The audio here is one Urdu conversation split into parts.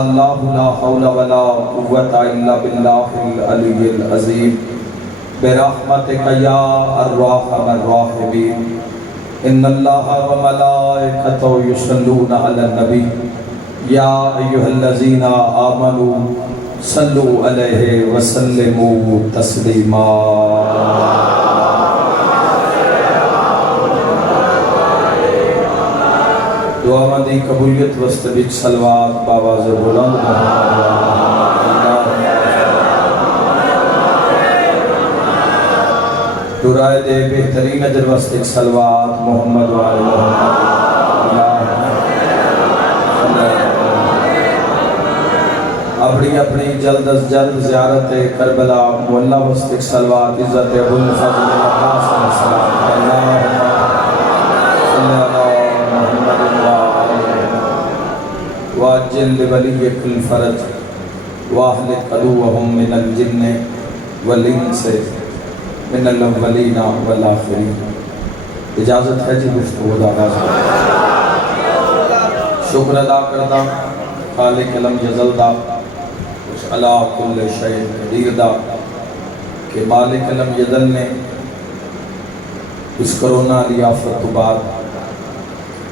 اللہ لا حول ولا قوة الا باللہ العلی العظیم برحمتک یا الرحم الراحمین ان اللہ وملائکتہ یصلون علی النبی یا ایہا الذین آمنوا صلوا علیہ وسلموا تسلیما۔ دعا مندی قبولیت وستبیک صلوات باواز بلند دورائے دے بہترین اجر وستبیک صلوات محمد وآل محمد اپنی اپنی جلد از جلد زیارت کربلا مولا وستبیک صلوات عزت ابو الفضل عباس علیہ السلام اللہم صلی اللہ واجل لولیک الفرج واہلک عدوہم من الجن والانس من الاولین والآخرین۔ اجازت ہے جی گفتگو دا آغاز شکر ادا کردہ خالق علم جزل دا اس علا کل شیء قدیر دا کہ مالک علم جزل نے اس کرونا ریافت تو بعد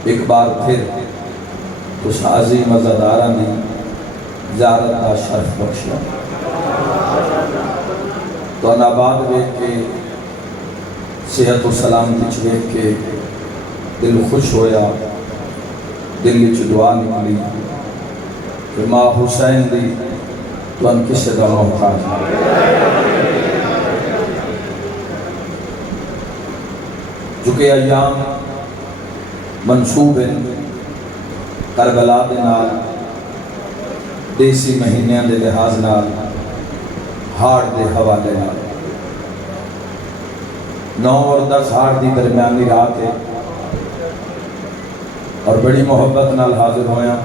ایک بار پھر اس عظیم عزادارہ دی زیارت دا شرف بخشا تو آباد ویک کے صحت و سلامتی ویک کے دل خوش ہویا، دل چ دعا نکلی کہ ماں حسین دی تو ان کسے دا محتاج جو کہ ایام منصوب ہیں کربلا دے نال دیسی مہینیاں دے لحاظ نال ہاڑ دے حوالے نال 9 اور 10 ہاڑ دی درمیانی رات ہے اور بڑی محبت نال حاضر ہویا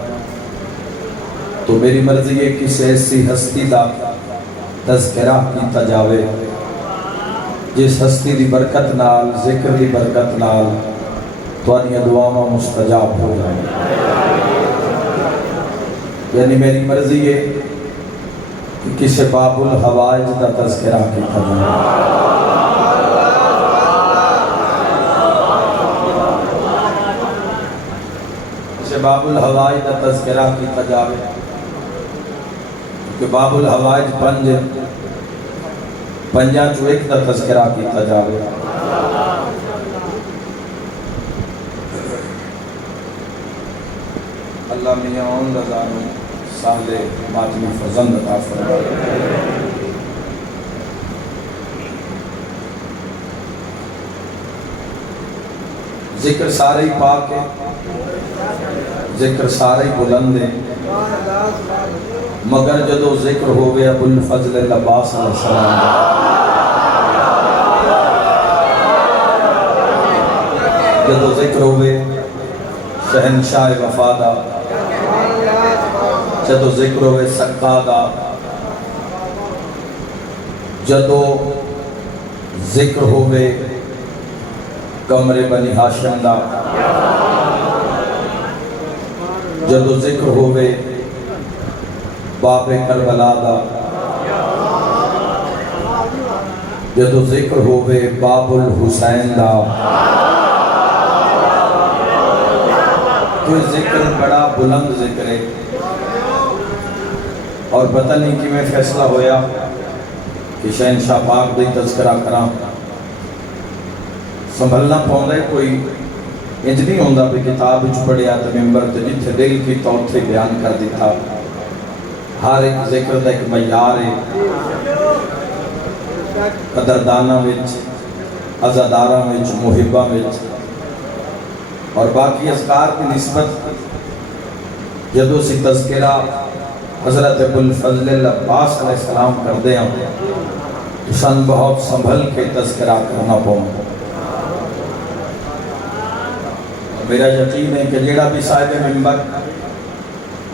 تو میری مرضی ہے کسی ایسی ہستی دا تذکرہ کیتا جاوے جس ہستی دی برکت نال ذکر دی برکت نال توانیاں دعاواں مستجاب ہو جائیں۔ یعنی میری مرضی ہے کہ کسی باب الحوائج دا تذکرہ کیتا جائے۔ کسی باب الحوائج دا تذکرہ کیتا جائے کہ باب الحوائج پنجا جو ایک دا تذکرہ کیتا جائے۔ اللہ میاں اون رضانو سالے ماتمی فرزند عطا فرمائے۔ ذکر سارے پاک ہے، ذکر سارے بلند ہے، مگر جدو ذکر ہوئے ابو الفضل عباس علیہ السلام جدو ذکر ہوئے شہنشاہ وفادہ جدو ذکر ہوئے سقادہ جدو ذکر ہوئے قمر بنی ہاشم دا جدو ذکر ہوئے باب کربلا دا جدو ذکر ہوئے باب الحسین دا کوئی ذکر بڑا بلند ذکر ہے اور پتہ نہیں کہ میں فیصلہ ہویا کہ شہنشاہ پاک دی تذکرہ کراں سنبھلنا پاؤں ہے کوئی انج نہیں ہوندہ بھی کتاب وچ پڑھیا تے ممبر تے جتھے دل کی طور سے بیان کر دیتا۔ ہر ایک ذکر دا ایک معیار ہے، قدردانہ وچ عزادارہ وچ محبہ وچ اور باقی اذکار کی نسبت جدو سی تذکرہ حضرت ابو الفضل عباس علیہ السلام کر دے ہیں تو سن بہت سنبھل کے تذکرہ کرنا پاؤں۔ میرا یقین ہے کہ جیڑا بھی صاحب ممبر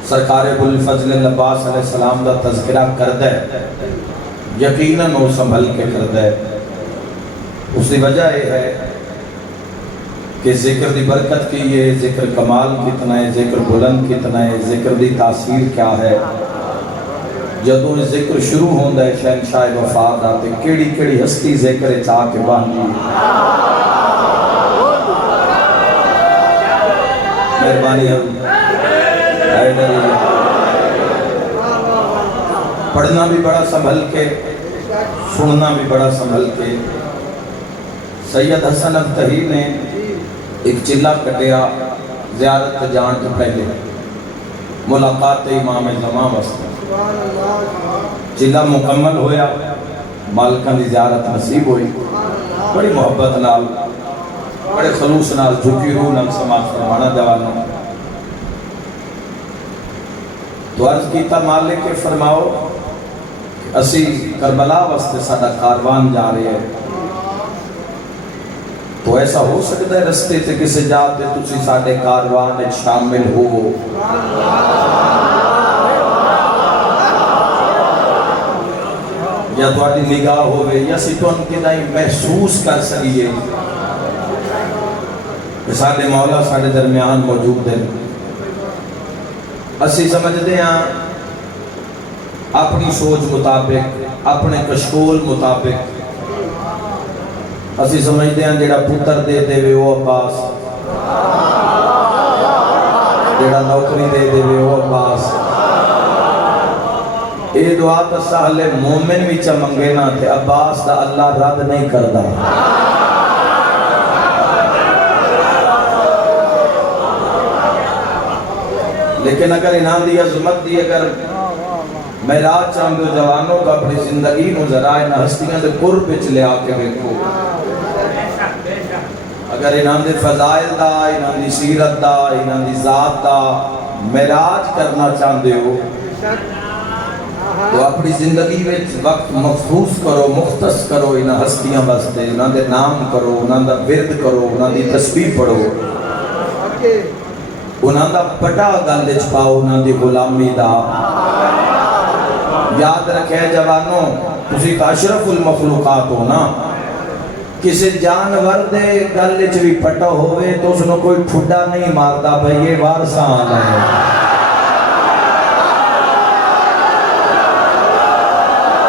سرکار ابو الفضل عباس علیہ السلام دا تذکرہ کر دے یقیناً وہ سنبھل کے کر دے۔ اس کی وجہ یہ ہے کہ ذکر دی برکت کی ہے، ذکر کمال کتنا ہے، ذکر بلند کتنا ہے، ذکر دی تاثیر کیا ہے۔ جدوں ذکر شروع ہوندہ ہے شہنشاہ وفات آتے کیڑی کیڑی ہستی ذکر چاہ کے باندھی مہربانی پڑھنا بھی بڑا سنبھل کے، سننا بھی بڑا سنبھل کے۔ سید حسن ابتہی نے ایک چلہ کٹیا زیارت جان تو پہلے، ملاقات امام زمان واسطے۔ چلہ مکمل ہویا، مالکان دی زیارت نصیب ہوئی، بڑی محبت نال، بڑے خلوص نال، جھکی روح نال سماعت فرمانا جوانوں۔ تو عرض کیتا مالک کے فرماؤ اسی کربلا واسطے ساڈا کاروان جا رہے ہیں، تو ایسا ہو سکتا ہے رستے سے کسی جاتے تسی ساڈے کاروان میں شامل ہو؟ یا تواڈی نگاہ ہوئے یا سیتون کے دائیں محسوس کر سکیے کہ ساڈے مولا ساڈے درمیان موجود ہے۔ اسی سمجھتے ہیں اپنی سوچ مطابق، اپنے کشکول مطابق، اسی سمجھتے ہیں جیڑا پتر دے دے وے وہ عباس، جیڑا نوکری دے دے وے وہ عباس۔ اے دعا تا سہل مومن بھی چمنگے نہ تھے، عباس دا اللہ رد نہیں کردہ۔ لیکن اگر انہاں دی عظمت دی اگر معراج چاہندے جوانوں کا اپنی زندگی نو ذرائع نہ ہستیاں دے قرب وچ لے آ کے دیکھو، اگر انہاں دے فضائل دا، انہاں دی سیرت دا، انہاں دی ذات دا معراج کرنا چاہندے ہو تو اپنی زندگی میں وقت مخصوص کرو، مختص کرو، انہاں ہستیاں واسطے، انہاں دے نام کرو، انہاں دا ورد کرو، انہاں دی تسبیح پڑھو، انہاں دا پٹا گل وچ پاؤ، انہاں دی غلامی دا۔ یاد رکھے جوانوں تسی تا اشرف المخلوقات ہو نا، کسی جانور دے گل وچ بھی پٹا ہوئے تو اس نے کوئی ٹھڈا نہیں مارتا بھئی یہ وارثان ہے۔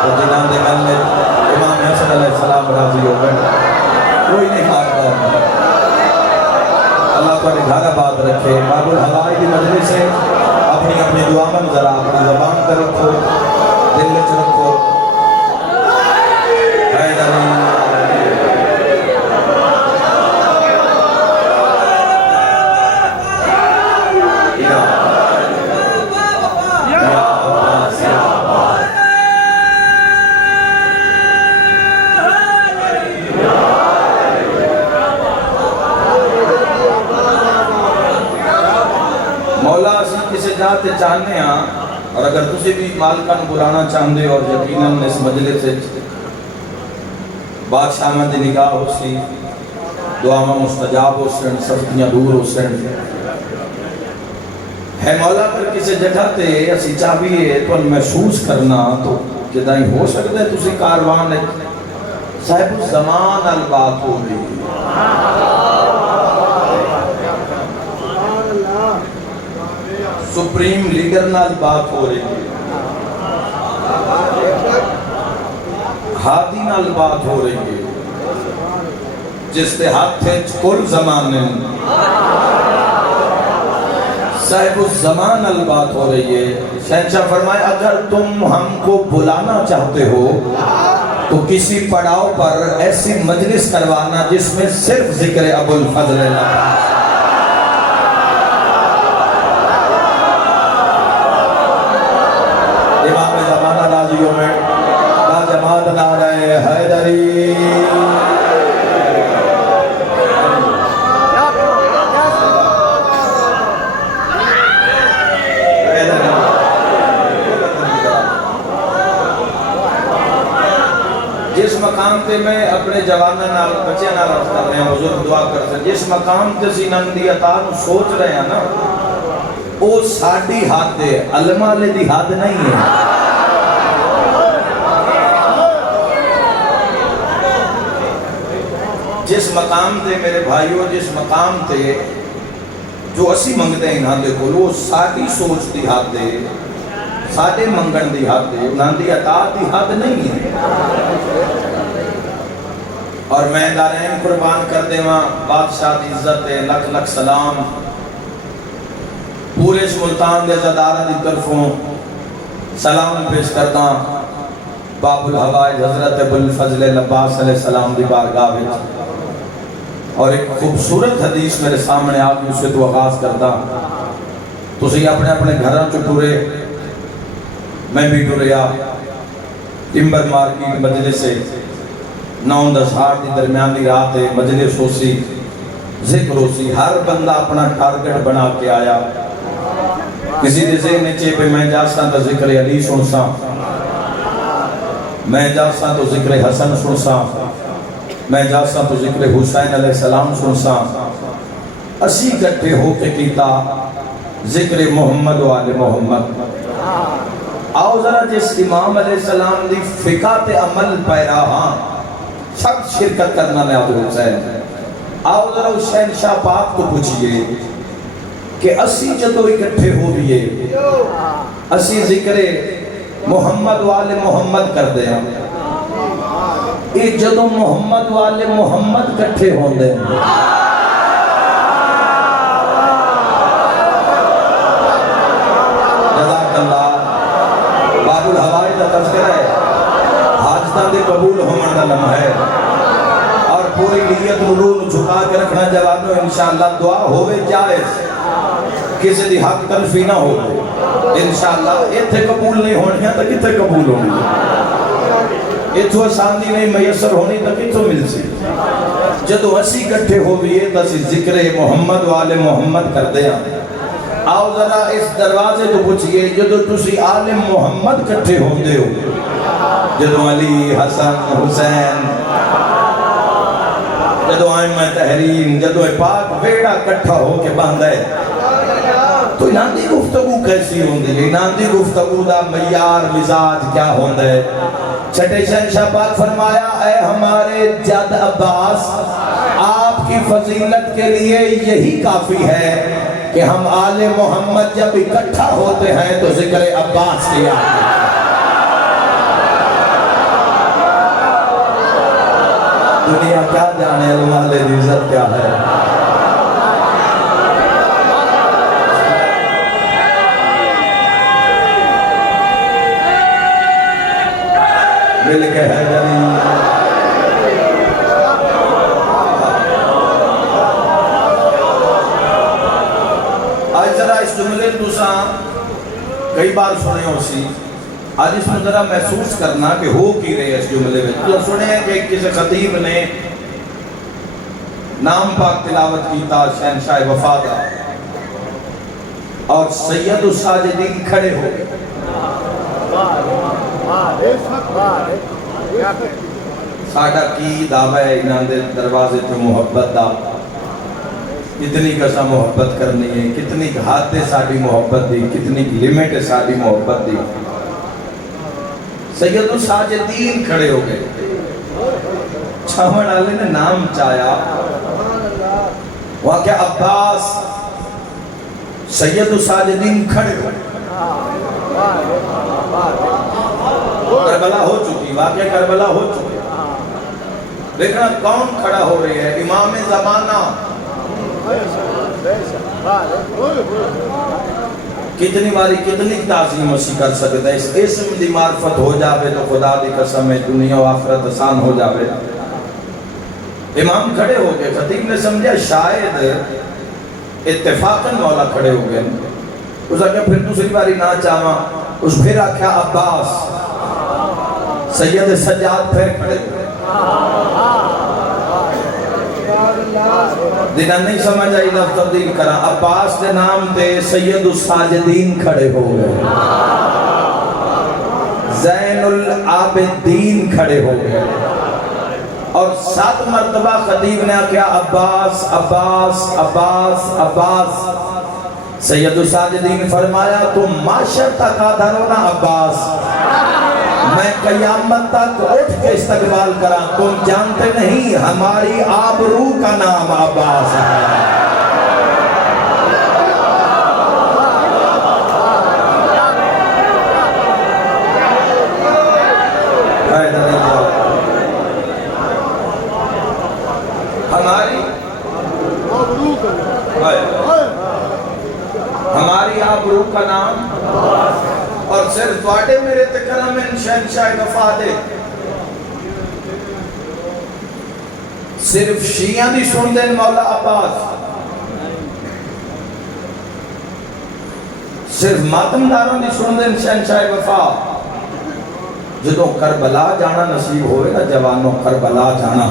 تو جنہاں دے گل میں امام حسن علیہ السلام راضی ہو گئے، کوئی نہیں مارتا۔ اللہ کو گھر آباد رکھے، باب الحوائی کی مجلس سے اپنی اپنی دعا میں ذرا اپنی زبان پر رکھو، دل میں رکھو۔ حیدری مولا اسی کسی جاتے چاہنے ہیں، اور اگر تسی بھی مالکان بلانا چاہندے اور یقیناً اس مجلس سے بادشاہ میں دی نگاہ ہو سی، دعا میں مستجاب ہو سن، سفتیاں دور ہو سن، ہے مولا پر کسی جگہ تے اسی چاہیے تو محسوس کرنا تو جدائیں ہو سکتا ہے تسی کاروان صاحب الزمان البات ہو گئی، سپریم لیڈر نال بات ہو رہی ہے، ہادی نال بات ہو رہی ہے، جس تے ہاتھ کل زمانے صاحب الزمان نال بات ہو رہی ہے۔ شہنشاہ فرمائے اگر تم ہم کو بلانا چاہتے ہو تو کسی پڑاؤ پر ایسی مجلس کروانا جس میں صرف ذکر ابو الفضل اللہ، امام زمانہ راضیوں میں با جماعت نعرہ حیدری۔ جس مقام تے میں اپنے جوانہ نال بچے نال عرض کر رہے ہیں، بزرگ دعا کر سکتے، جس مقام تے سینم دی عطا نو سوچ رہے ہیں نا، وہ ساڑھی حد ہے، علماء لے دی حد نہیں ہے۔ جس مقام تے میرے بھائیوں جس مقام تے جو اسی منگتے ہیں انہاں دے کول وہ ساری سوچ دی حد دے ساڈے منگن دی حد دے انہاں دی اطاعت دی حد نہیں ہے اور میں دارین قربان کر دے وہاں بادشاہ دی عزت ہے لکھ لکھ سلام پورے اس ملتان دے زدارہ دی طرفوں سلام پیش کرتا باب الحوائج حضرت ابوالفضل العباس علیہ السلام دی بارگاہ وچ اور ایک خوبصورت حدیث میرے سامنے آگے اسے تو آغاز کرتا تسی اپنے اپنے گھراں چ ٹرے میں بھی ٹریا ٹمبر مارکیٹ مجلس سے 9-10 دی درمیان دی رات ہے مجلس ہو سی ذکر ہو سی ہر بندہ اپنا ٹارگٹ بنا کے آیا کسی دے ذہن چے پہ میں جاساں تو ذکر علی سنساں میں جاساں تو ذکر حسن سنساں میں جاساں تو ذکر حسین علیہ السلام سنساں اسی کٹھے ہو کے کیتا ذکر محمد و آل محمد آؤ ذرا جس امام علیہ السلام دی فقہ تے عمل پیرا ہاں سب شرکت کرنا میں عبد الحسین آؤ ذرا حسین شاہ پاک کو پوچھئے کہ اسی جدو اکٹھے ہو رہی ہے اسی ذکر محمد والے محمد کر دے ایک جدو محمد والے محمد کٹھے ہوں دے جزاک اللہ باب الحوائج کا تذکرہ ہے حاجتاں دے قبول ہومن دا لمحہ ہے اور پوری نیت روح جھکا کے رکھنا جوانو انشاءاللہ دعا ہوئے جائز کسی دی حق تلفی نہ ہو انشاءاللہ ایتھے قبول نہیں ہونی ہے تو کتھے قبول ہونی ایتھو آسانی نہیں میسر ہونی تو کتھو مل سی جدو اسی کٹھے ہو بھی ہے تو اسی ذکر محمد والے محمد کر دیا آؤ ذرا اس دروازے تو پوچھئے جدو تسی آل محمد کٹھے ہوں دے ہو جدو علی حسن حسین جدو آئمہ تحریم جدو پاک ویڑا کٹھا ہو کے باندھ ہے تو انہاں دی گفتگو کیسی ہوں دی انہاں دی گفتگو دا معیار مزاج کیا ہوں دے چھٹے شہنشاہ پاک فرمایا اے ہمارے جد عباس آپ کی فضیلت کے لیے یہی کافی ہے کہ ہم آل محمد جب اکٹھا ہوتے ہیں تو ذکر عباس کیا دنیا کیا جانے اللہ علیہ عزت کیا ہے مل کے ہے جنی آج ذرا اس جملے دوسرا کئی بار سنے ہو سی آج اس میں ذرا محسوس کرنا کہ ہو کی رہے اس جملے میں تو سنے ہیں کہ کسی خطیب نے نام پاک تلاوت کیتا شہنشاہ وفادہ اور سید الساجدین کھڑے ہو گئے ساڑھا کی دعوی ہے انہاں دے دروازے تو محبت دا کتنی کسا محبت کرنی ہے کتنی حد ہے ساڑھی محبت دی کتنی لیمٹ ہے ساڑھی محبت دی سید الساجدین کھڑے ہو گئے چھاوڑ آلے نے نام چایا وہاں کہ عباس سید الساجدین کھڑے ہو گئے کربلا ہو چکی واقعہ کربلا ہو چکی لیکن کون کھڑا ہو رہی ہے امام زمانہ کتنی باری کتنی تعظیم اسی کر سکتا ہے اس اسم دی معرفت ہو جاوے تو خدا دی قسم ہے دنیا و آخرت آسان ہو جاوے امام کھڑے ہو گئے خطیب نے سمجھا شاید اتفاقاً مولا کھڑے ہو گئے اس آگے پھر دوسری باری نہ چاہاں اس پھر آکھا عباس سید سجاد پھر کھڑے ہوئے دینا نہیں سمجھ آئی لفظ تبدیل کرا عباس کے نام دے سید الساجدین کھڑے ہو گئے زین العابدین کھڑے ہو گئے اور 7 مرتبہ خطیب نے کیا عباس عباس عباس عباس سید الساجدین فرمایا تم معاشر تک آدھرونا عباس میں قیامت تک اٹھ کے استقبال کرا. تم جانتے نہیں ہماری آبرو کا نام عباس ہے. ہماری آبرو کا نام اور صرف واڈے میرے تکرم شہنشاہ وفا دے. صرف شیعہ دی سن دیں مولا عباس, صرف ماتمداروں دی سن دیں شہنشاہ وفا. جدوں کربلا جانا نصیب ہوئے نا جوانوں, کربلا جانا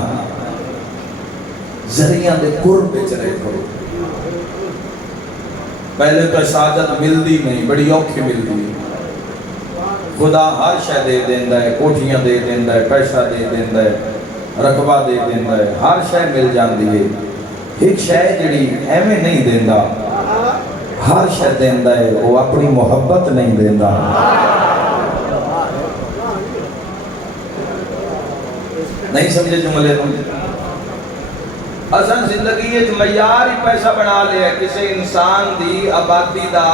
ذریعہ دے قرب بچ رہے کرو. پہلے تو سعادت ملدی نہیں, بڑی اوکھی ملدی. خدا ہر شے دے دیندہ ہے, کوٹھیاں دے دیندہ ہے, پیسہ دے دیندہ ہے, رقبہ دے دیندہ ہے, ہر شے مل جاندی ہے. ایک شے جڑی ایویں نہیں دیندہ, ہر شے دیندہ ہے, وہ اپنی محبت نہیں دیندہ. نہیں سمجھے جملے تم؟ اصل زندگی ایک معیار ہی پیسہ بنا لیا. کسی انسان دی آبادی دا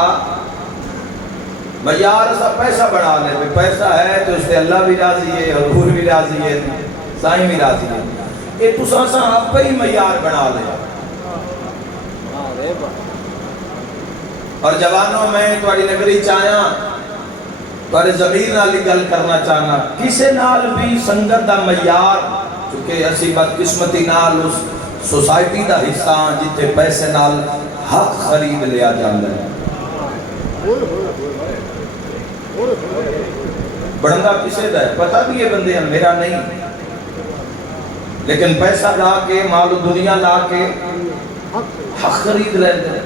معیار ایسا پیسہ بنا لے. پیسہ ہے تو اس سے اللہ بھی راضی ہے, حضور بھی راضی ہے, سائیں بھی راضی ہے. یہ تو سانسا آپ ہی معیار بنا لیا. اور جوانوں میں تھوڑی نگری چاہیا, تھوڑے ضمیر نال گل کرنا چاہنا. کسے نال بھی سنگت دا معیار, چونکہ اسی بدقسمتی نال اس سوسائٹی دا حصہ جتے پیسے نال حق خرید لیا جاندہ ہے. بڑھنگا کسے دا ہے پتہ بھی یہ بندے ہیں, میرا نہیں, لیکن پیسہ لا کے, مال و دنیا لا کے حق خرید لیں دے,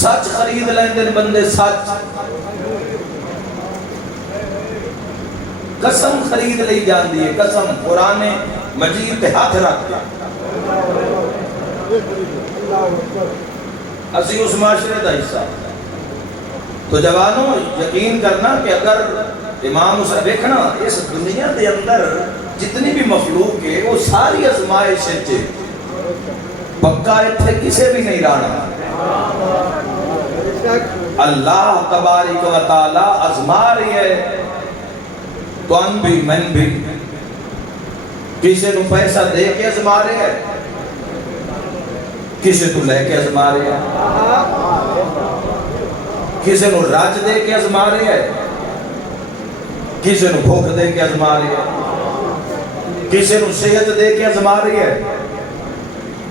سچ خرید لیں دے بندے. سچ قسم خرید لئی جاندی ہے, قسم قرآن مجید پہ ہاتھ رکھ دیا. اسی اس معاشرے دا حصہ. تو جوانوں یقین کرنا کہ اگر امام اسے دیکھنا اس دنیا دے اندر جتنی بھی مخلوق ہے وہ ساری ازمائش ہے, پکا اتھے کسے بھی نہیں رانا. اللہ تبارک و تعالی ازما رہی ہے تو ان بھی من بھی. کسے نو پیسہ دے کے ازما رہے ہیں, کسے تو لے کے ازما رہے ہیں, کسے نو راج دے کے ازما رہے ہیں, کسے نو بھوک دے کے ازما رہے ہیں, کسے نو صحت دے کے ازما رہے ہیں,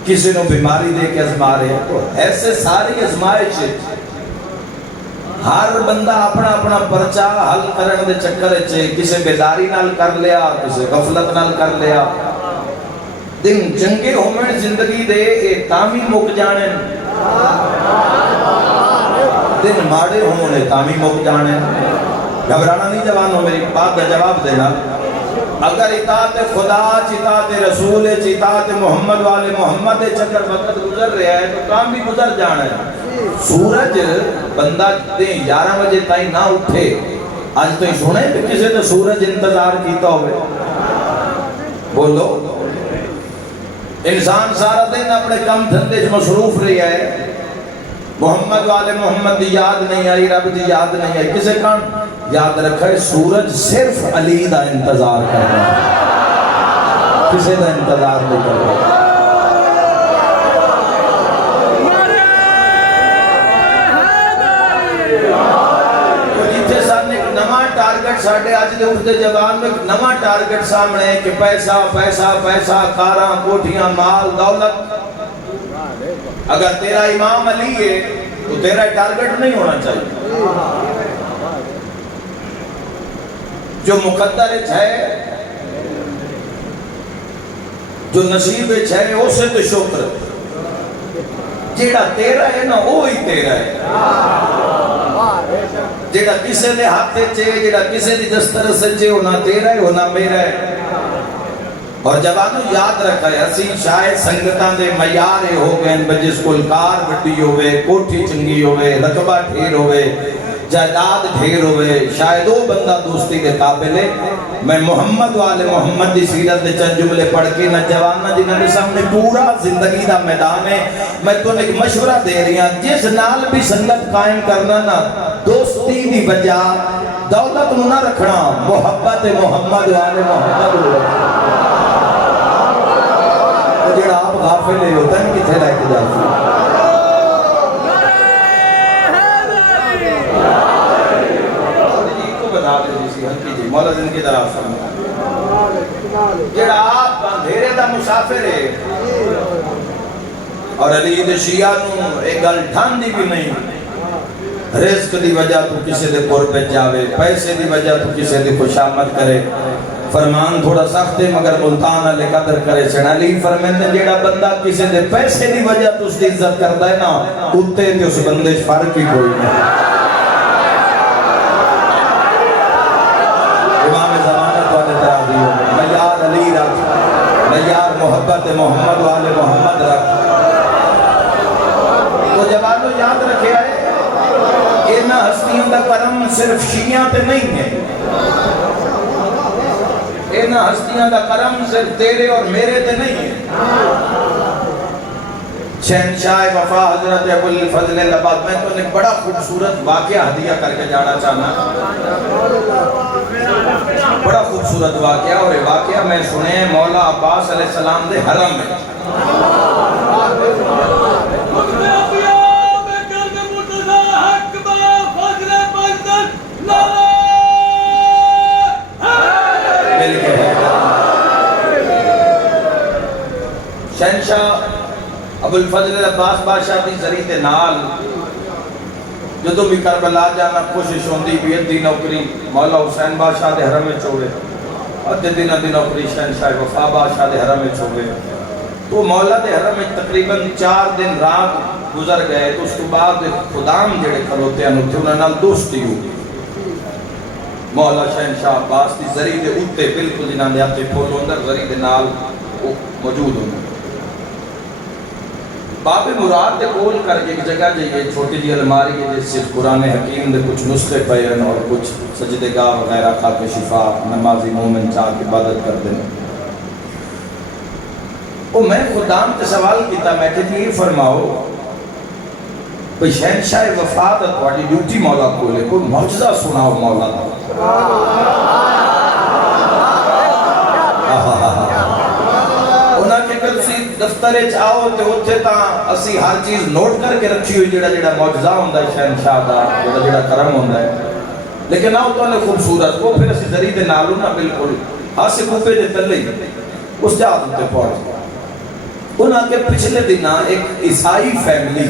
کسے نو بیماری دے کے ازما رہے ہیں. تو ایسے ساری ازمائش ہر بندہ اپنا اپنا پرچہ حل کرنے دے چکر چے, کسے بیداری نال کر لیا, کسے غفلت نال کر لیا. دن جنگے ہومن زندگی دے اے تامی مک جانے, دن ماڑے ہومن تامی مک جانے. گھبرانا نہیں جوانوں, میری بات کا جواب دینا. اگر اطاعت خدا, اطاعت رسول, اطاعت محمد والے محمد چکر وقت گزر رہا ہے تو کام بھی گزر جانا ہے. سورج بندہ دے 11 بجے تائیں نہ اٹھے, آج تو ہی سنے کہ کسے تو سورج انتظار کیتا ہوئے. بولو, انسان سارا دن اپنے کم دھندے مصروف رہا ہے, محمد والے محمد دی یاد نہیں آئی, رب دی یاد نہیں آئی. کسے کان یاد رکھے سورج صرف علی دا انتظار کر رہا ہے, کسے دا انتظار نہیں کر رہا. ٹارگٹ ساڑھے آج دے اٹھتے جوان میں نما ٹارگٹ سامنے ہے کہ پیسہ پیسہ پیسہ, کاراں, کوٹھیاں, مال, دولت. اگر تیرا امام علی ہے تو تیرا ٹارگٹ نہیں ہونا چاہیے. جو مقدر ہے, جو نصیب ہے, اسے تو شکر. جیڑا تیرا ہے نا وہی تیرا ہے. جیڑا کسے دے ہاتھ چے, جیڑا کسے دی دسترس چے, وہ نہ تیرا ہے وہ نہ میرا ہے. اور جوانوں یاد رکھا ہے, اسی شاید سنگتاں دے معیار ہو گئے, بجس کول کار بڑی ہوئے, کوٹھی چنگی ہوئے, رقبہ ٹھیر ہوئے, جائیداد ڈھیر ہوئے، شاید وہ بندہ دوستی کے قابل ہے۔ میں محمد والے محمد دی سیرت دے چند جملے پڑھ کے نہ جوانہ جنہاں نے سامنے پورا زندگی دا میدان ہے، میں تو ایک مشورہ دے رہی ہوں، جس نال بھی سنگت قائم کرنا نا، دوستی دی وجہ دولت نہ رکھنا، محبت محمد والے محمد وہ جڑا آپ غافل ہے ہوتا ہے کتھے لے کے جاتی مولا زندگی دراز فرمائے جڑا آپ اندھیرے دا مسافر ہے اور علی دے شیعہ نو ایک گل ٹھان دی بھی نہیں، رزق دی وجہ تو کسی دے قربت جاوے، پیسے دی وجہ تو کسی دے خوشامد کرے، فرمان تھوڑا سخت ہے مگر ملتان علی قدر کرے سن علی فرمیندے جیڑا بندہ کسی دے پیسے دی وجہ تو اس دی عزت کرتا ہے نا کتے تے اس بندے فرق ہی کوئی نہیں۔ امام زمانت والے تراضی ہو میں یار علی رکھ، میں یار محبت محمد والے محمد رکھ۔ تو جوانو یاد رکھے آئے اینا ہستیوں دا کرم صرف شیعہ تے نہیں ہے، اینا ہستیوں دا کرم صرف تیرے اور میرے تے نہیں ہے۔ شہنشاہ وفا حضرت ابو الفضل العباد، میں تو ایک بڑا خوبصورت واقعہ ہدیہ کر کے جانا چاہنا، بڑا خوبصورت واقعہ، اور یہ واقعہ میں سنے مولا عباس علیہ السلام دے حرم میں۔ شہنشاہ ابو الفضل العباس بادشاہ دی ذریعہ تے نال جدو بھی کربلا جانا کوشش ہوندی بھی ادھی نوکری مولا حسین بادشاہ دے حرم میں چھوڑے، ادھی دی نوکری شہنشاہ وفا بادشاہ دے حرم میں چھوڑے، تو مولا دے حرم میں تقریباً 4 دن رات گزر گئے، تو اس کے بعد خدام جڑے کھلوتے ہیں انہوں نے دوستی ہوئی۔ مولا شہنشاہ عباس دی ذریعہ دے اوتے بالکل جنہاں دے آتے پھولوں اندر ذریعہ دے نال موجود ہوندے۔ باب مراد دے کول کر کے ایک جگہ جائیے چھوٹی جی الماری ہے جس سے قرآن حکیم دے کچھ نسخے پہن اور کچھ سجدگاہ وغیرہ خاک شفا نمازی مومن چاہ کی عبادت کر دیں۔ وہ میں خدام تے سوال کیتا میں کہ یہ فرماؤ بھئی شہنشاہ وفات تھوڑی ڈیوٹی مولا کولے کوئی معجزہ سناؤ مولا دفتر آؤ تو اتھے تاں اسی ہر چیز نوٹ کر کے رکھی ہوئی جڑا جڑا معجزہ ہوندہ ہے شہنشاہ دا جڑا جڑا کرم ہوندہ ہے، لیکن آؤ تو انہیں خوبصورت کو پھر اسی ذریعہ دے نالو نا بالکل ہاسے کوپے دے تلے اس جات ہوتے پہنچ گیا۔ انہاں کے پچھلے دنہ ایک عیسائی فیملی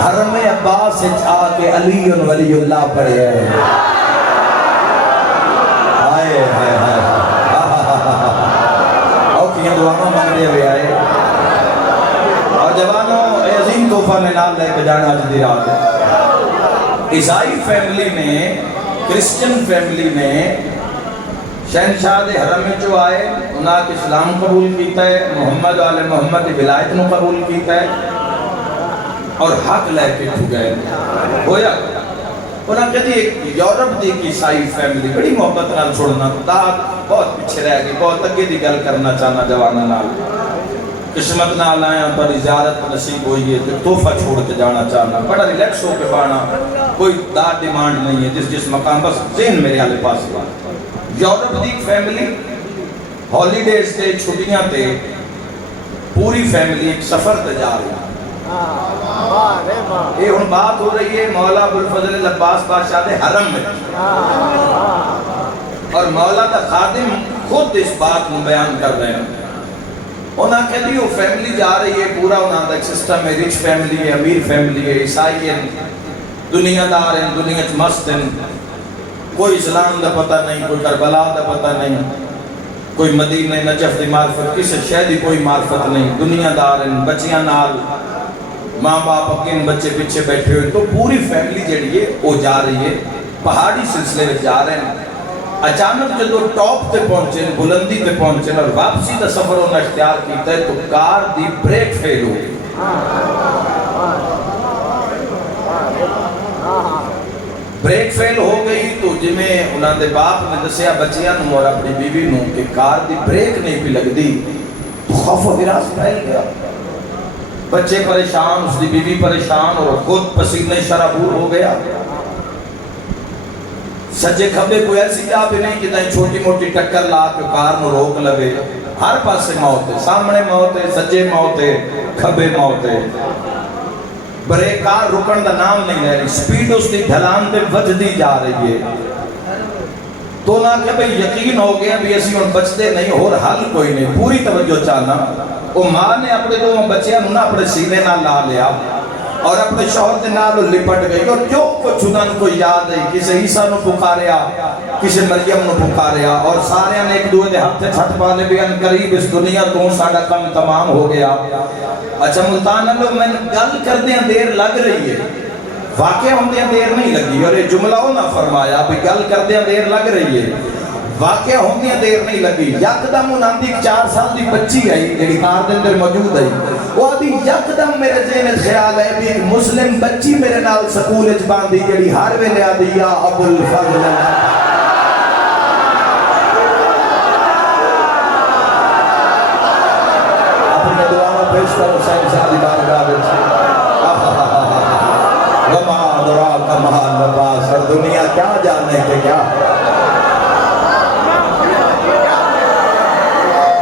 حرم عباس آ کے علی ولی اللہ پڑھے ہیں، آئے آئے آئے یہ دعاوں مانگنے ہوئے آئے اور جوانوں عظیم تحفہ میں نام لے کے جانا آج دی رات ہے۔ عیسائی فیملی میں کرسچن فیملی میں شہنشاہ دے حرم میں جو آئے انہاں کے اسلام قبول کیتا ہے، محمد والے محمد کی ولایت نو قبول کیتا ہے اور حق لے کے چھو گئے ہویا۔ انہاں کہتی ایک یورپ دی عیسائی فیملی بڑی محبت نال چھوڑنا دا بہت پیچھے رہ گئی، بہت اگے دی گل کرنا چاہنا جوانا نال قسمت نال آیا پر زیارت نصیب ہوئی ہے تو تحفہ چھوڑ کے جانا چاہنا، بڑا ریلیکس ہو کے بانا، کوئی دا ڈیمانڈ نہیں ہے، جس مقام بس ذہن میرے آلے پاس ہوا۔ یورپ دی فیملی ہالیڈیز تے چھٹیاں تے پوری فیملی ایک سفر تے جا رہی ہے۔ یہ ہن بات ہو رہی ہے مولا ابو الفضل العباس بادشاہ دے حرم میں، اور مولا دا خادم خود اس بات میں بیان کر رہے ہیں۔ انہاں کہ دی وہ فیملی جا رہی ہے، پورا انہاں دا ایک سسٹم ہے، رچ فیملی ہے، امیر فیملی ہے، عیسائی ہیں، دنیا دار ہیں، دنیا چ مست ہیں، کوئی اسلام دا پتہ نہیں، کوئی کربلا دا پتہ نہیں، کوئی مدینہ نجف دی معرفت، کسی شے دی کوئی معرفت نہیں، دنیا دار ہیں، بچیاں نال ماں باپ اکین بچے پیچھے بیٹھے ہوئے، تو پوری فیملی جڑی ہے وہ جا رہی ہے، پہاڑی سلسلے میں جا رہے ہیں۔ اچانک جدو ٹاپ تے پہنچے، بلندی تے پہنچے اور واپسی دا سفر انہوں نے اختیار کیتا ہے تو کار دی بریک فیل ہو گئی۔ بریک فیل ہو گئی تو جویں انہاں دے باپ نے دسیا بچیاں نوں اور اپنی بیوی نوں کہ کار دی بریک نہیں پی لگدی، تو خوف و ہراس پھیل گیا، بچے پریشان، اس دی بیوی پریشان اور خود پسینے شرابور ہو گیا۔ سجے کھبے کوئی ایسی جا بھی نہیں جتنے چھوٹی موٹی ٹکر لا کے کار نو روک لگے، ہر پاسے موت ہے، سامنے موت ہے، سجے موت ہے، کھبے موت ہے۔ بریک کار رکن دا نام نہیں لے رہی، سپیڈ اس دی ڈھلان تے وجدی جا رہی ہے، تو نہ کہ بھئی یقین ہو گیا بھی ایسی ان بچتے نہیں، اور حل کوئی نہیں، پوری توجہ چاہنا۔ وہ ماں نے اپنے دو بچیاں نہ اپنے سینے نہ لا لیا اور اپنے شوہر دے نالو لپٹ گئی، اور جو کچھ انہوں کو یاد ہے، کسے عیسیٰ نو پکاریا، کسے مریم نو پکاریا، اور سارے نے ایک دوے دے ہفتے چھٹ پالے بھی ان قریب اس دنیا تو ساڑا کم تمام ہو گیا۔ اچھا ملتان اللہ میں گل کر دیں دیر لگ رہی ہے، واقعہ ہم دیں دیر نہیں لگی، اور یہ جملہ ہو نہ فرمایا بھی گل کر دیں دیر لگ رہی ہے، واقعہ ہم دیں دیر نہیں لگی۔ یکدم انہاں دی 4 سال دی بچی آئی جڑی کار دے اندر موجود ہے، وہ آدھی یکدم میرے ذہن خیال ہے بھی ایک مسلم بچی میرے نال سکول اچ باندھی جڑی ہر ویلے آدھی یا ابو الفضل، اپنی دعا پیش کرو سائن سالی بارگاہ وچ، وما ادراک ما النفاس، اور دنیا کیا جانے کے کیا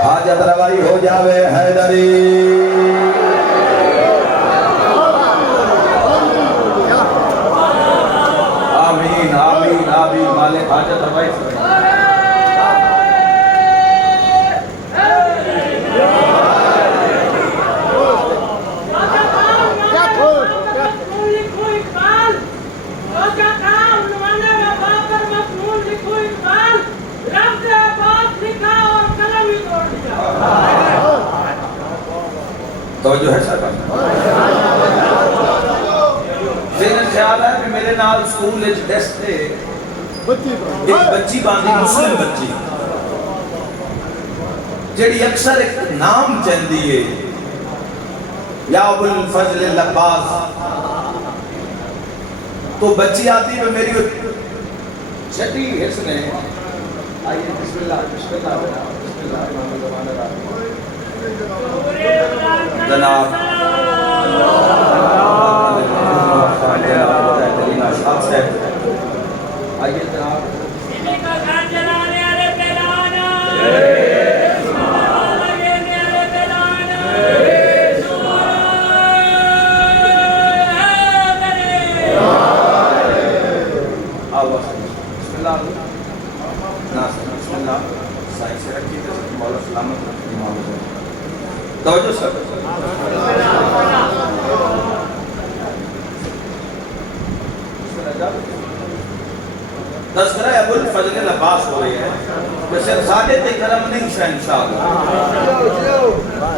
حاجت روائی ہو جاوے حیدری۔ آمین آمین آمین، مالک حاجت روائی توجہ ہے سر، ذہن خیال ہے کہ میرے نال سکول ایج ٹیسٹ تھے، ایک بچی باندھی، مسلم بچی جڑی اکثر ایک نام چندی ہے یا ابو الفضل اللباس، تو بچی آتی ہے میری چھٹی حس نے آئیے بسم اللہ بسم اللہ بسم اللہ الرحمن الرحیم جناب آئیے جناب بسم اللہ بسم اللہ سائن سے رکھیے مولا سلامت رکھیے توجہ سر۔ تذکرہ ابو الفضل اللباس ہو رہے ہیں، صرف ساڑھے تے کرم نہیں شاہ انشاءاللہ،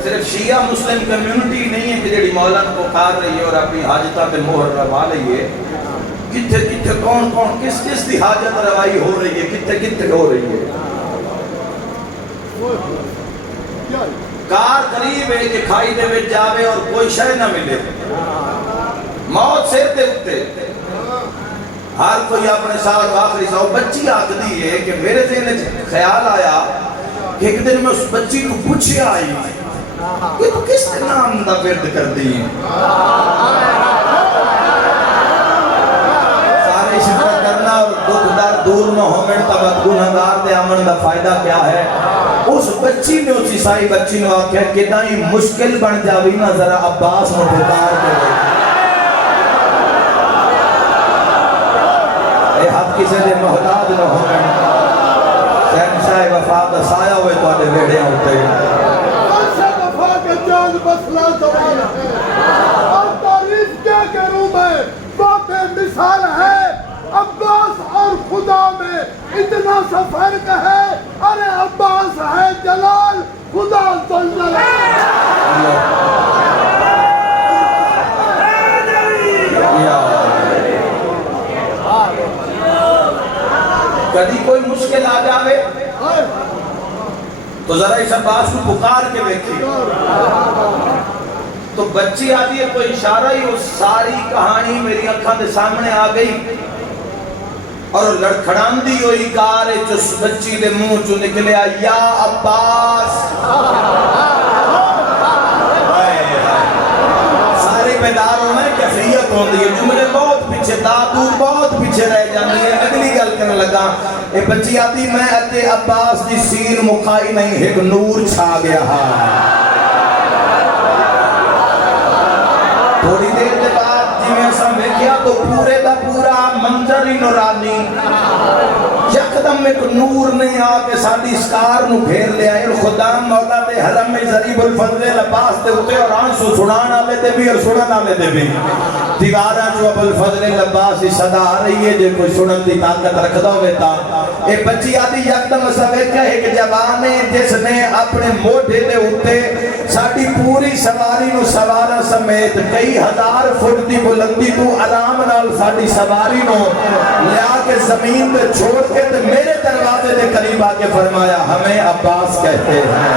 صرف شیعہ مسلم کمیونٹی نہیں ہے کہ جڑی مولا کو کار رہی ہے اور اپنی حاجتہ پہ مہر روا رہی ہے، کتھے کتھے کون کون کس کس دی حاجت روائی ہو رہی ہے، کتھے کتھے ہو رہی ہے۔ کار قریب ہے کہ کھائی دے وچ جاوے اور کوئی شے نہ ملے، موت سر تے اٹھتے، ہر کوئی اپنے ساتھ آخری ساؤ۔ بچی آکھدی ہے کہ میرے ذہن خیال آیا کہ ایک دن میں اس بچی کو پوچھے آئی کہ تو کس نام دا ورد کر دی ہیں، سارے شکر کرنا اور دکھ دار دور نہ ہومن تبت گناہگار دے امن دا فائدہ کیا ہے۔ اس بچی نے اس عیسائی بچی نے آکھا کہ کتائی مشکل بن جاوی نا ذرا عباس میں پکار کرے، اے حد کسے دے محتاج نہ ہوگئے، شہنشاہ وفا دا سایہ ہوئے تو آدھے بیڑے ہوتے ہیں۔ شہنشاہ وفا کے جان مسئلہ زوال ہے، اور تعریف کیا کروں میں، بات مثال ہے، عباس اور خدا میں اتنا سا فرق ہے، ارے عباس ہے جلال، خدا ذوالجلال کدی کوئی مشکل آ جاوے تو ذرا اس عباس کو پکار کے بیٹھی، تو بچی آتی ہے کوئی اشارہ ہی، وہ ساری کہانی میری آنکھوں کے سامنے آ گئی اور لڑکھڑاندی ہوئی کار اس بچی دے منہ چو نکلیا یا عباس. سارے بیدار ہونا ہے کیفیت ہوندی ہے. جملے بہت پیچھے دور بہت پیچھے رہ جاندی ہے. اگلی گل کرنے لگا اے بچی آتی میں اتے عباس دی سین مکھائی نہیں ایک نور چھا گیا. تھوڑی دیر کے بعد جی میں ایسا دیکھیا تو پورے دا پورا منظر ہی نورانی. یکدم ایک نور نہیں آ کے ساڑی اسکار نو گھیر لیا. خدا مولا دے حرم میں ضریب الفضل عباس دے ہوتے اور آنسو سنانا لے دے بھی اور سنانا لے دے بھی. دیوارہ جو اب الفضل عباس ہی صدا آ رہی ہے جو کوئی سنن دی طاقت رکھ دو بیتا. اے بچی آدھی یکدم سوے کہ ایک جوانے جس نے اپنے موڑے دے ہوتے ساڑی پوری سواری نو سوارا سمیت کئی ہزار فٹ دی بلندی تو آرام نال ساڑی سواری نو لیا کے زمین پہ چھوڑ کے تو میرے دروازے دے قریب آ کے فرمایا ہمیں عباس کہتے ہیں.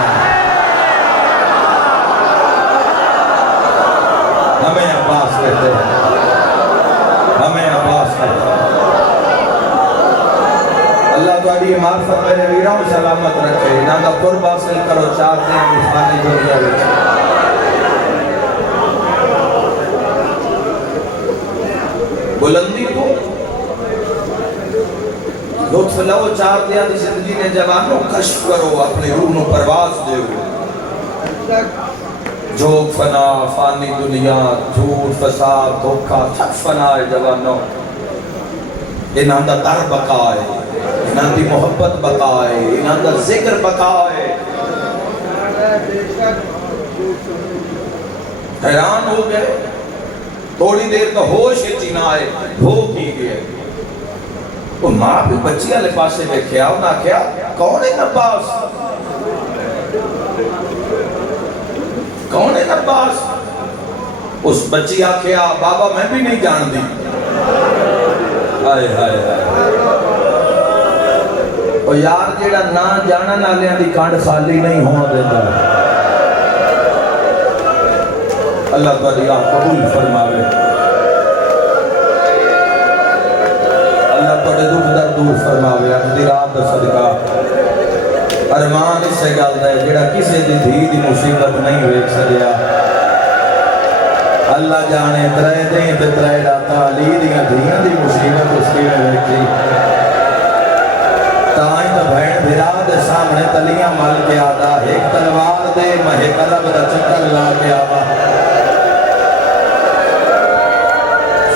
ہمیں عباس کہتے ہیں. ہمیں عباس کہتے ہیں. اللہ تواڈی معرفت میرے ویراں سلامت رکھے. انہاں دا قرب حاصل کرو چاہتے ہیں فانی دنیا وچ. بلندی کو لطف لو چار دیا دی زندگی نے جوانوں کشف کرو اپنے روح نو پرواز دے ہو. جوگ فنا فانی دنیا جھوٹ فساد دھوکا سب فنا ہے جوانوں. انہاں دا در بقا ہے. انہاں دی محبت بقا ہے. انہاں دا ذکر بقا ہے. حیران ہو گئے. تھوڑی دیر تو ہوش ہی نہ آئے. ہو کی گئے. وہ ماں بھی بچی والے پاسے دیکھیا انہاں کہا کون ہے عباس؟ کون ہے عباس؟ اس بچی آکھیا بابا میں بھی نہیں جان دی. آئے ہائے ہائے. اور یار جیڑا نہ جانا نالیاں دی کانڈ خالی نہیں ہونا دیتا. اللہ تعالیٰ قبول فرماوے. اللہ تعالیٰ دکھ در دور فرماوے. اپنی رات دا صدقہ ارمان اس سے گل ہے جڑا کسی دی دھی دی مصیبت نہیں ویکھ سکیا. اللہ جانے ترے دیں تے ترے راتا علی دیاں دھیاں دی مصیبت اس کی میں ویکھی. تائیں تا بھین بھرا دے سامنے تلیاں مل کے آدھا ایک تلوار دے مہے کرب دا چکر لا کے آدھا.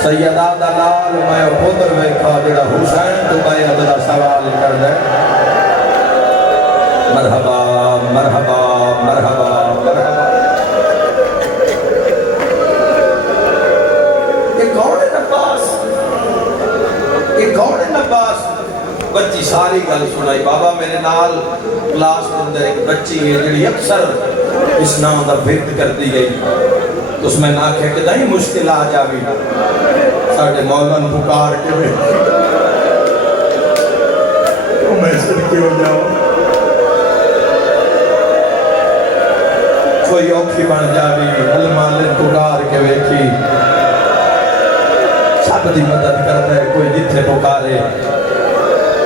سیدہ دلال میں خودر ویکھا جڑا حسین تو بھائی ادھا سوال کر دے. مرحبا مرحبا مرحبا مرحبا. یہ کون ہے عباس؟ یہ کون ہے عباس؟ بچی ساری گل سنائی. بابا میرے نال کلاس کے اندر ایک بچی ہے جڑی اکثر اس نام دا ورد کر دی گئی. تو اس میں نہ کہہ کہ نہیں مشکل آ جاوی ساڑھے مولانا پکار کے میں تو میں صدقے ہو جاؤں کوئی اوکھی بن جاوی علمالن پکار کے ویکھی سب دی مدد کرتا ہے کوئی جتھے پکارے.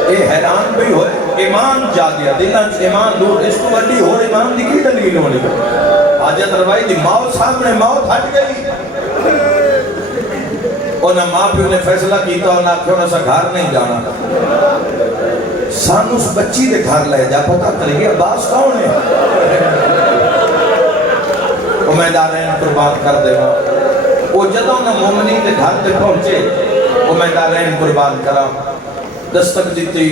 اے حیران بھی ہوئے. ایمان جا گیا دلان ایمان دور. اس کو بڑی ہو ایمان دی کی دلیل ہونی گئی. حاجت روائی دی موت سامنے موت ہٹ گئی. انہاں ماں پیو نے فیصلہ کیتا انہاں کہ انہاں سا گھر نہیں جانا. سانو اس بچی دے گھر لے جا پتہ کریں عباس کون ہے. امیدارین قربان کر دے گا. وہ جدہ انہاں مومنی دے گھر دے پہنچے امیدارین قربان کرا. دستک دیتی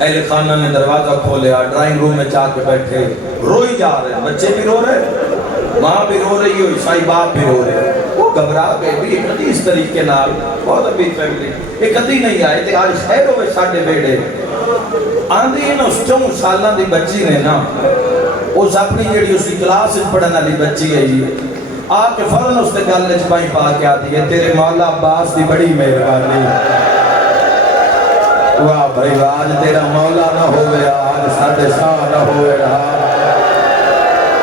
اہل خانہ نے دروازہ کھولیا. ڈرائنگ روم میں چاہ کے بیٹھے روئی جا رہے ہیں. بچے بھی رو رہے ماں بھی رو رہی ہو عیسائی باپ بھی رو رہے. وہ گھبرا گئے بھی ایک کدی اس طریقے نال بہت ابھی فیملی ایک کدی نہیں آئے تھے. آج خیر ہوئے ساڑھے بیڑے آندھی نا اس 4 سالہ دی بچی نے نا اس اپنی جیڑی اس کی کلاس پڑھنا لی بچی ہے یہ آ کے فوراً اس کے گلے چپائی پا کے آتی ہے تیرے مولا عباس دی بڑی مہربانی. واہ بھائی آج تیرا مولا نہ ہوئے آج ساڑھے ساں نہ ہوئے رہا.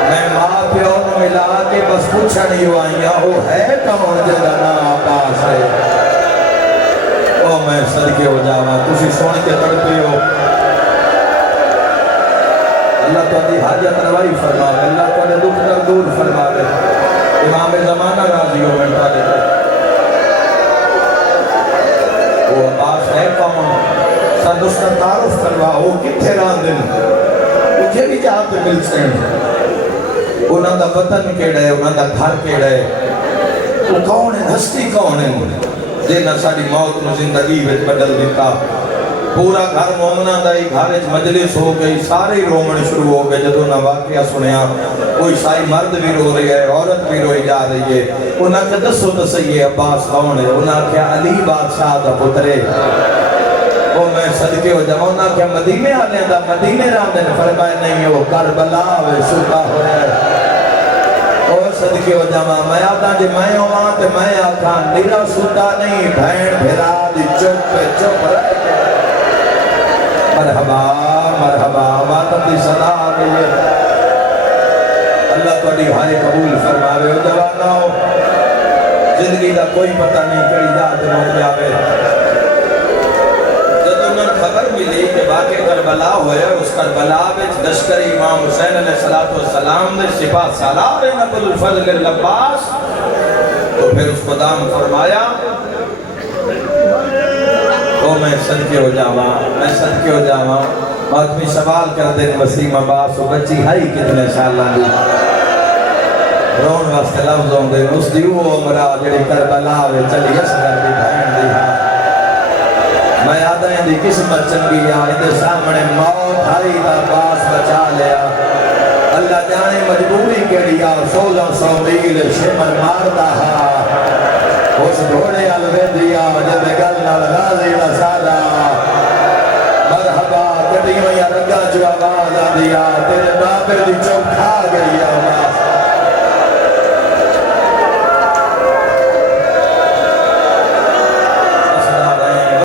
میں ماں پیو نو ملا کے بس پوچھا نہیں ہوائیاں وہ ہے کون جگہ نا عباس ہے. او میں صدقے ہو جاواں تسی سن کے تڑپے ہو اللہ تعالی حاجت روائی فرماوے اللہ تعالی دکھ درد دور فرماوے امام زمانہ راضی ہو منٹا دے وہ عباس ہے کون سن اس کا تعارف کرواؤ کتھے ران دن مجھے بھی جہاں پہ مل سکیں انہاں دا وطن کیڑا ہے انہاں دا گھر کیڑا ہے وہ کون ہے ہستی کون ہے جنہاں ساری موت میں زندگی وچ بدل دیتا پورا گھر مومنہ دا ہی گھر مجلس ہو گئی سارے رومن شروع ہو گئے جدوں نہ واقعہ سنیا کوئی سائی مرد بھی رو رہی ہے عورت بھی روئی جا رہی ہے انہاں کہ دسو تو صحیح عباس کون ہے انہاں کیا علی بادشاہ دا پترے وہ میں صدقے ہو جاؤں انہاں کیا مدینے آنے دا مدینے راندن فرمائے نہیں ہو کربلا وے سوتا ہوئے اور صدقے ہو جاؤں میں آتا جی میں ہوں تے میں آتا نیرا سوتا نہیں بھین بھیرا دی چپ چپ رہے مرحبا مرحبا آبادت دی صدا آگئی اللہ تو علی ہارے قبول فرماوے ہو جوانا ہو زندگی دا کوئی پتہ نہیں کری یاد موت جاوے جب انہوں خبر ملی کہ واقع کربلا ہوئے اور اس کربلا وچ لشکر امام حسین علیہ السلام دے سپاہ سالار ابو الفضل العباس تو پھر اس کو دام فرمایا تو میں صدقے ہو جاواں میں صدقے ہو جاواں آدمی سوال کر دیں وسیم عباس و بچی ہائی کتنے سالہ دی رون واسطے لفظ ہوں دے اس دی وہ عمرہ جڑی کربلا وے چلی اصغر دی بہن دی میں آدھا ہیں دی قسمت چنگی آئی دے سامنے موت ہائی دا باس بچا لیا اللہ جانے مجبوری کے لیا 1600 میل شمر مارتا ہا اس گھوڑے علوے دیا جب گل نالغازی نسالا مرحبا کٹی ہوئی رنگا جو آواز آ دیا تیرے بابر دی چوکھا